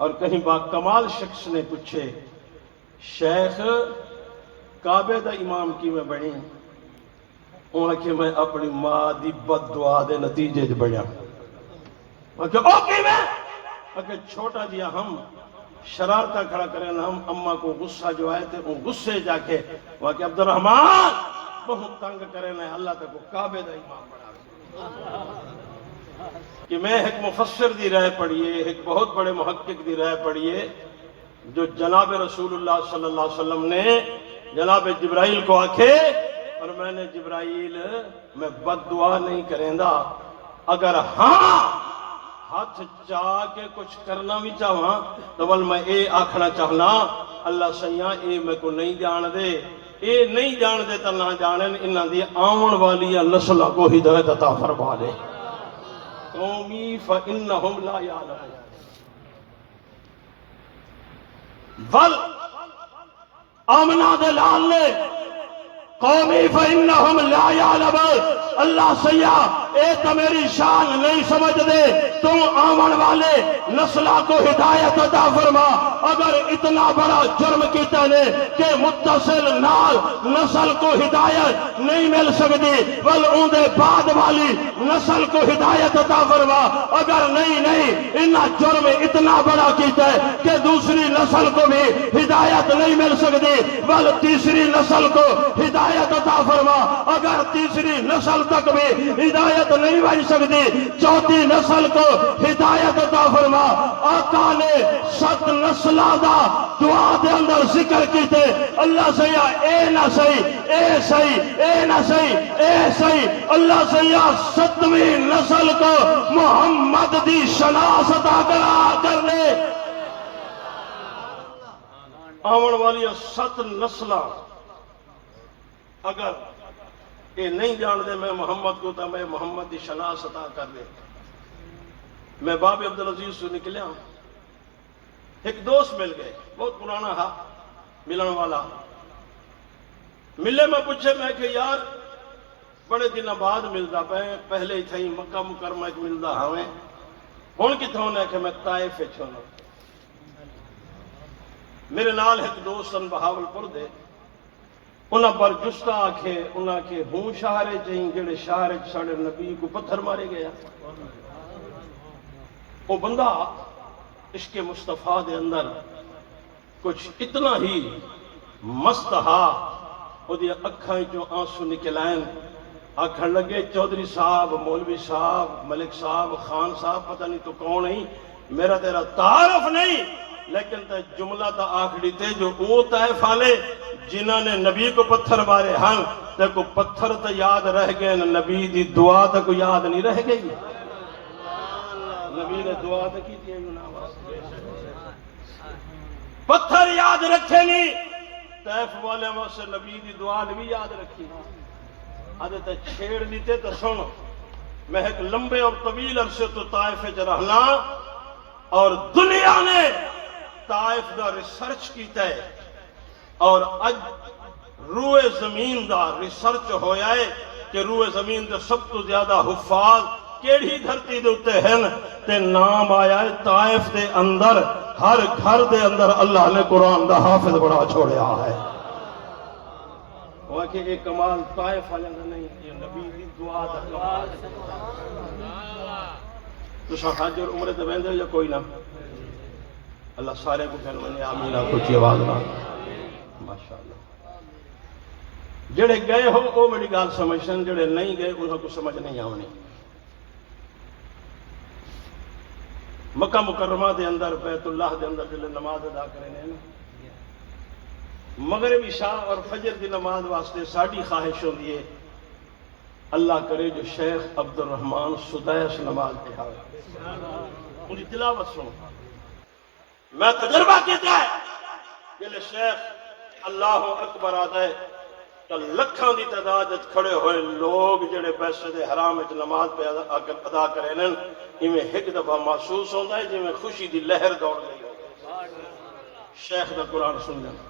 اور کہیں با کمال شخص نے پوچھے شیخ کعبے دا امام کی میں بنی؟ انہوں کہ میں اپنی ماں دی بد دعا دے نتیجے جو بڑھیا کہ او کی میں اگر چھوٹا جیا ہم شرارتہ کھڑا کریں ہم اماں کو غصہ جو آئے تھے ان غصے جا کے وہاں کہ عبدالرحمن بہت تنگ کریں اللہ تک کو کعبے دا امام بنا کہ میں ایک مفسر دی رائے پڑھیے ایک بہت بڑے محقق دی رائے پڑھیے جو جناب رسول اللہ صلی اللہ علیہ وسلم نے جناب جبرائیل کو آکھے اور میں نے جبرائیل میں بد دعا نہیں کریں دا اگر ہاں ہاتھ چاہ کے کچھ کرنا بھی چاہاں تو بل میں اے آکھنا چاہنا اللہ سیاں اے میں کو نہیں جان دے اے نہیں جان دے تا نہ جانن انہاں دی آون والی نسل کو ہدایت عطا فرما دے قومی فإنہم لا یعلمون ول آمنہ دلال نے قومی فإنہم لا یعلمون اللہ سیاہ اے تو میری شان نہیں سمجھ دے تم آمن والے نسلہ کو ہدایت عطا فرما اگر اتنا بڑا جرم کیتا نے کہ متصل نال نسل کو ہدایت نہیں مل سکتی بل اندے بعد والی نسل کو ہدایت عطا فرما اگر نہیں انہا جرم اتنا بڑا کیتا ہے کہ دوسری نسل کو بھی ہدایت نہیں مل سکتی بل تیسری نسل کو ہدایت عطا فرما اگر تیسری نسل تک بھی ہدایت نہیں بن سکتی چوتھی نسل کو ہدایت عطا فرما آقا نے 7 نسلہ دا دعا دے اندر ذکر کیتے اللہ سیاہ اے نہ صحیح اے صحیح اے نہ صحیح اے صحیح اللہ سیاہ 7ویں نسل کو محمد دی شناس عطا کرنے آمن والی 7 نسلہ اگر یہ نہیں جان دے میں محمد کو تا میں محمد دی شناس عطا کر دے میں باب عبدالعزیز سے نکلیا ایک دوست مل گئے بہت پرانا ہا ملن والا ملے میں پوچھے میں کہ یار بڑے دن بعد ملتا پہلے ہی تھا مکہ مکرمہ ایک ملتا ہمیں ہون کی تھا ہونا کہ میں طائف چھونا میرے نال ایک دوست ان بہاول پر دے انہاں پر جستا آکھے انہاں کے ہوں شہرے چاہیں جڑے شہرے ساڑے نبی کو پتھر مارے گیا وہ بندہ عشق مصطفیٰ دے اندر کچھ اتنا ہی مست ہا وہ دی اکھائیں جو آنسو نکلائیں آکھن لگے چودھری صاحب مولوی صاحب ملک صاحب خان صاحب پتہ نہیں تو کون نہیں میرا تیرا تعارف نہیں لیکن تے جملہ تا آکھڑی تے جو او طائف آلے جنہاں نے نبی کو پتھر مارے ہن تے کو پتھر تا یاد رہ گئے نبی دی دعا تا کو یاد نہیں رہ گئی نبی نے دعا تا کی تھی پتھر یاد رکھے نہیں طائف والے سے نبی دی دعا نے بھی یاد رکھی آدھے تے چھیڑ لیتے تو سن میں ایک لمبے اور طویل عرصے تو طائف چ رہنا اور دنیا نے طائف دا ریسرچ کیتا ہے اور اج روئے زمین دا ریسرچ ہویا ہے کہ روئے زمین دے سب تو زیادہ حفاظ کیڑی دھرتی دے اتے ہیں تے نام آیا ہے طائف دے اندر ہر گھر دے اندر اللہ نے قرآن دا حافظ بڑا چھوڑیا ہے وہ کہ ایک کمال طائف آیا نہیں یہ نبی دی دعا دا کمال تو شاہ حج اور عمرے تے ویندے یا کوئی نہ اللہ سارے کو کہنے میں آمین آپ کچھ آواز نہ ماشاءاللہ جڑے گئے ہو وہ میری گال سمجھن جڑے نہیں گئے انہوں کو سمجھ نہیں آونی مکہ مکرمہ دے اندر بیت اللہ دے اندر جلے نماز ادا کرنے ہیں مغرب عشاء اور فجر دی نماز واسطے ساڑھی خواہش ہوں دیئے اللہ کرے جو شیخ عبدالرحمن سدیس نماز پڑھا انہی تلاوت سنو میں تجربہ کیتا ہے کہ شیخ اللہ اکبر آدھے کہ لکھاں دی تعداد کھڑے ہوئے لوگ جڑے پیسے دے حرام وچ نماز پہ ادا کریں میں ایک دفعہ محسوس ہوتا ہے جی میں خوشی دی لہر دوڑ گئی ہو شیخ دا قرآن سن جانا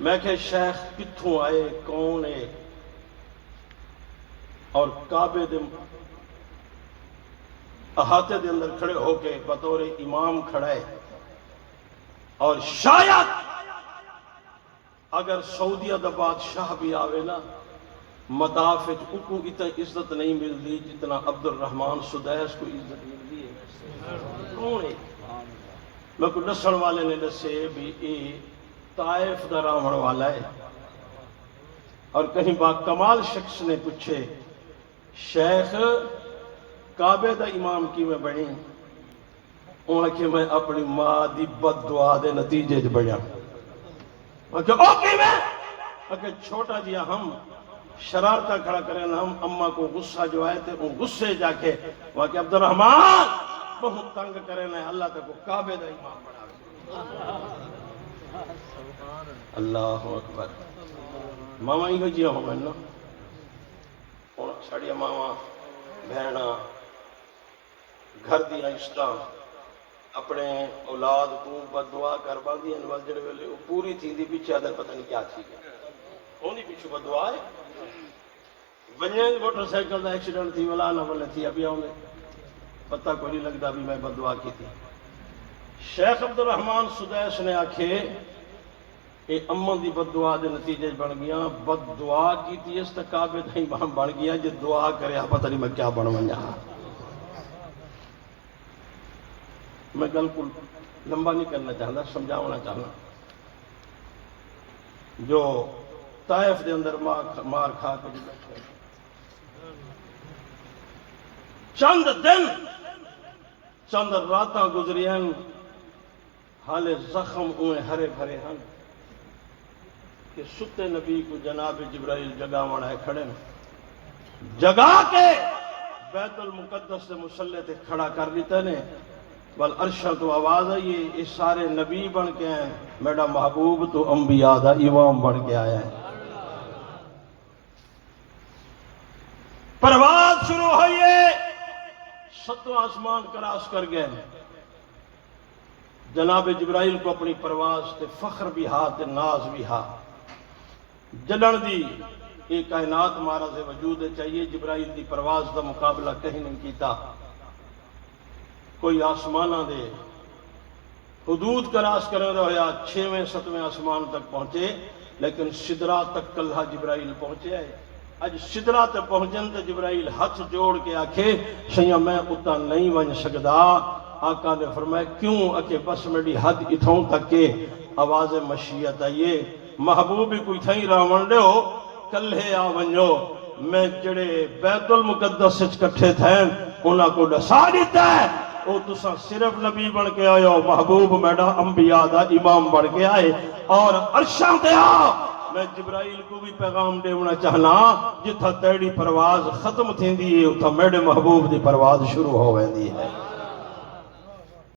میں کہ شیخ کتھوں آئے کون ہے اور کعبے دے احاطے دے اندر کھڑے ہو کے بطور امام کھڑا ہے، اور شاید اگر سعودیہ دا بادشاہ بھی آوے نا مطاف کو اتنا عزت نہیں ملتی جتنا عبد الرحمان سدیس کو عزت ملتی ہے۔ کون ہے؟ میں کو دسن والے نے دسے بھی اے طائف دا راون والا ہے، اور کہیں با کمال شخص نے پوچھے شیخ کعبے دا امام کی میں بنی؟ انہوں کہ میں اپنی ماں دی بد دعا دے نتیجے جو بڑھیا۔ کہ او کی میں؟ کہ چھوٹا جیا ہم شرارتہ کھڑا کریں ہم اماں کو غصہ جو آئے تھے ان غصے جا کے وہاں کہ عبدالرحمن بہت تنگ کریں اللہ تک کو کعبے دا امام بڑھا۔ اللہ اکبر۔ ماما ہی جیا ہوں میں نا ساڑیا ماما بہنا گھر دیا عشتہ اپنے اولاد کو بد دعا کر باندھی انوال جڑے ویلے وہ پوری تھی دی پیچھے ادھر پتہ نہیں کیا تھی ہونی پیچھے بد دعا ہے ونجیں موٹر سائیکل دا ایکسیڈنٹ تھی ولا نہ بلے تھی ابھی آؤں گے پتہ کوئی نہیں لگتا بھی میں بد دعا کی تھی۔ شیخ عبدالرحمان سدیس نے آکھے اے امن دی بد دعا دے نتیجے بن گیا، بد دعا کی تھی اس تکابے دا امام بن گیا جو دعا کرے پتہ نہیں میں کیا بن ونجا۔ میں گل کو لمبا نہیں کرنا چاہتا، سمجھاونا چاہنا۔ جو طائف دے اندر مار کھا کے بیٹھے چند دن چند راتاں گزریاں حالے زخم اوے ہرے بھرے ہن کہ ستے نبی کو جناب جبرائیل جگہ وڑائے کھڑے جگہ کے بیت المقدس سے مسلح تے کھڑا کر لیتے نے والعرشہ تو آواز آئیے اس سارے نبی بن کے ہیں میرا محبوب تو انبیاء دا امام بن کے آیا ہے۔ پرواز شروع ہوئیے ستواں آسمان کراس کر گئے جناب جبرائیل کو اپنی پرواز تے فخر بھی ہا تے ناز بھی ہا جلن دی ایک کائنات مارا سے وجود چاہیے جبرائیل دی پرواز دا مقابلہ کہیں نہیں کیتا۔ کوئی آسمانہ دے حدود کراس کرنے رہا 6ویں 7ویں آسمان تک پہنچے لیکن سدرہ تک کلہ جبرائیل پہنچے آئے۔ اج سدرہ تک پہنچن تے جبرائیل ہاتھ جوڑ کے آکھے سیاں میں اتنا نہیں ون سکدا۔ آقا نے فرمایا کیوں؟ اکے بس میری حد اتھوں تک کے آواز مشیت آئیے محبوب کوئی تھیں راون دے ہو کلے آ ونجو میں جڑے بیت المقدس سچ کٹھے تھے انہاں کو ڈسا دیتا ہے او تساں صرف نبی بن کے آئے ہو محبوب میڈا انبیاء دا امام بن کے آئے اور عرشاں تے آ میں جبرائیل کو بھی پیغام دے ہونا چاہنا جتھا تیڑی پرواز ختم تھی دی اتھا میڈے محبوب دی پرواز شروع ہو ویندی ہے۔